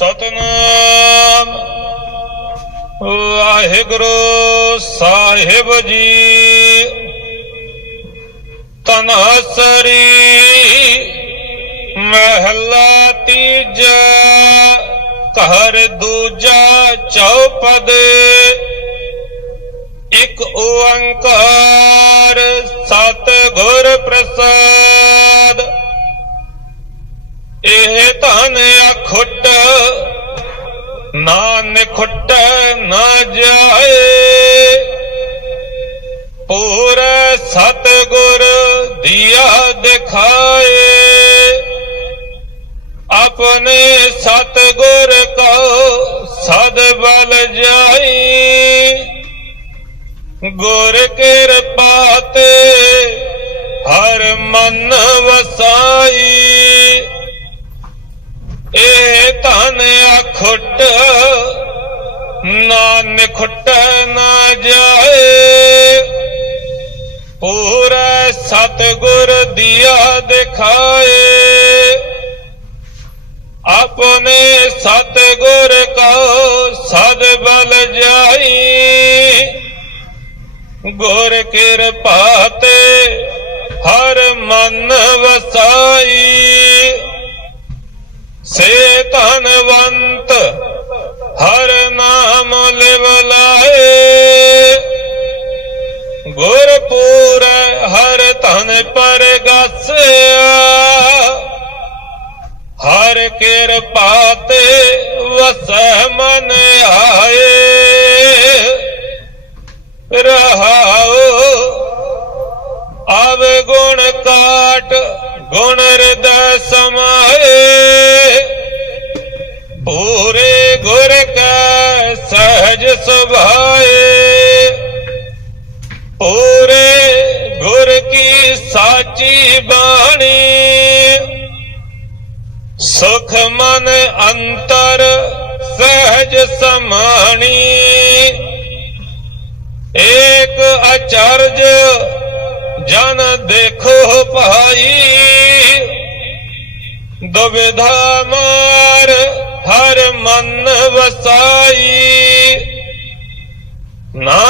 ਸਤਨਾਮ। ਵਾਹਿਗੁਰੂ ਸਾਹਿਬ ਜੀ। ਤਨਸਰੀ ਮਹਲਾ ਤੀਜਾ ਘਰ ਦੂਜਾ ਚੌਪਦੇ। ਇੱਕ ਓੰਕਾਰ ਸਤ ਗੁਰ ਨਾ ਨਿਖੁੱਟ ਨਾ ਜਾਏ, ਪੂਰੇ ਸਤ ਗੁਰ ਦਿਆ ਦਿਖਾਏ। ਆਪਣੇ ਸਤ ਗੁਰ ਕੋ ਸਦ ਬਲ ਜਾਈ, ਗੁਰ ਕਿਰਪਾ ਤੇ ਹਰ ਮਨ ਵਸਾਈ। ਇਹ ਧਨ ਅਖੁੱਟ ਨਿਖੁੱਟ ਨਾ ਜਾਏ, ਪੂਰਾ ਸਤਗੁਰ ਦੀਆ ਦਿਖਾਏ। ਆਪਣੇ ਸਤਗੁਰ ਕੋ ਸਦ ਬਲ ਜਾਈ, ਗੁਰ ਕਿਰਪਾ ਤੇ ਹਰ ਮਨ ਵਸਾਈ। ਪੂਰ ਹਰ ਧਨ ਪਰਗਾਸਿਆ। ਹਰ ਕਿਰਪਾ ਤੇ ਵਸੈ ਮਨ ਆਏ। ਰਹਾਉ, ਆਵੇ ਗੁਣ ਕਾਟ, ਗੁਣ ਹਿਰਦੈ ਸਮਾਏ। ਪੂਰੇ ਗੁਰ ਕੈ ਸਹਿਜ ਸੁਭਾਏ। ਸਾਚੀ ਬਾਣੀ। ਸੁਖ ਮਨ ਅੰਤਰ ਸਹਿਜ ਸਮਾਣੀ। ਏਕ ਅਚਰਜ ਜਨ ਦੇਖੋ ਭਾਈ। ਦੁਵਿਧਾ ਮਾਰ ਹਰ ਮਨ ਵਸਾਈ। ਨਾ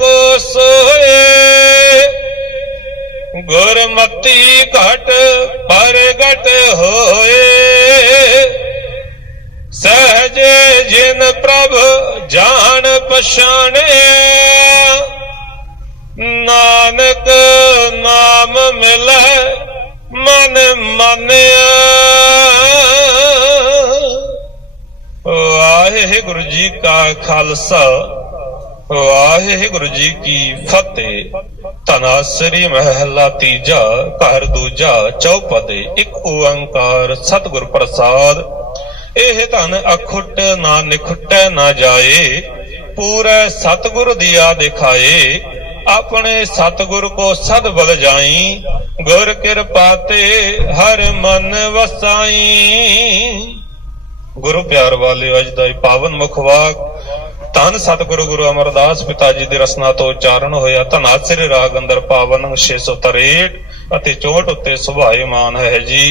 ਏਕੋ ਸੋਏ ਗੁਰਮਤੀ ਘਟ ਪ੍ਰਗਟ ਹੋਏ। ਸਹਜੇ ਜਿਨ ਪ੍ਰਭ ਜਾਣ ਪਛਾਣਿਆ। ਨਾਨਕ ਨਾਮ ਮਿਲੈ ਮਨ ਮਾਨਿਆ। ਵਾਹਿਗੁਰੂ ਜੀ ਕਾ ਖਾਲਸਾ। ਵਾਹਿਗੁਰੂ ਜੀ ਕੀ ਫਤਿਹ। ਤਨਾਸਰੀ ਮਹਿਲਾ ਤੀਜਾ, ਘਰ ਦੂਜਾ, ਚੌਪਦੇ, ਇੱਕ ਓੰਕਾਰ ਸਤਿਗੁਰ ਪ੍ਰਸਾਦ। ਇਹ ਧਨ ਅਖੁੱਟ ਨਾ ਨਿਖੁੱਟੈ ਨਾ ਜਾਏ, ਪੂਰੇ ਸਤਿਗੁਰ ਦਿਆ ਦਿਖਾਏ। ਆਪਣੇ ਸਤਿਗੁਰ ਕੋ ਸਦ ਬਲ ਜਾਈ, ਗੁਰ ਕਿਰਪਾ ਤੇ ਹਰ ਮਨ ਵਸਾਈ। ਗੁਰੂ ਪਿਆਰ ਵਾਲਿਓ, ਅੱਜ ਦਾ ਇਹ ਪਾਵਨ ਮੁਖਵਾਕ ਧੰਨ ਸਤਿਗੁਰੂ ਗੁਰੂ ਅਮਰਦਾਸ ਪਿਤਾ ਜੀ ਦੇ ਰਸਨਾ ਤੋਂ ਉਚਾਰਨ ਹੋਇਆ। ਧਨਾਸਰ ਰਾਗ ਅੰਦਰ ਪਾਵਨ 663 ਅਤੇ ਚੋਟ ਉੱਤੇ ਸੁਭਾਇਮਾਨ ਹੈ ਜੀ।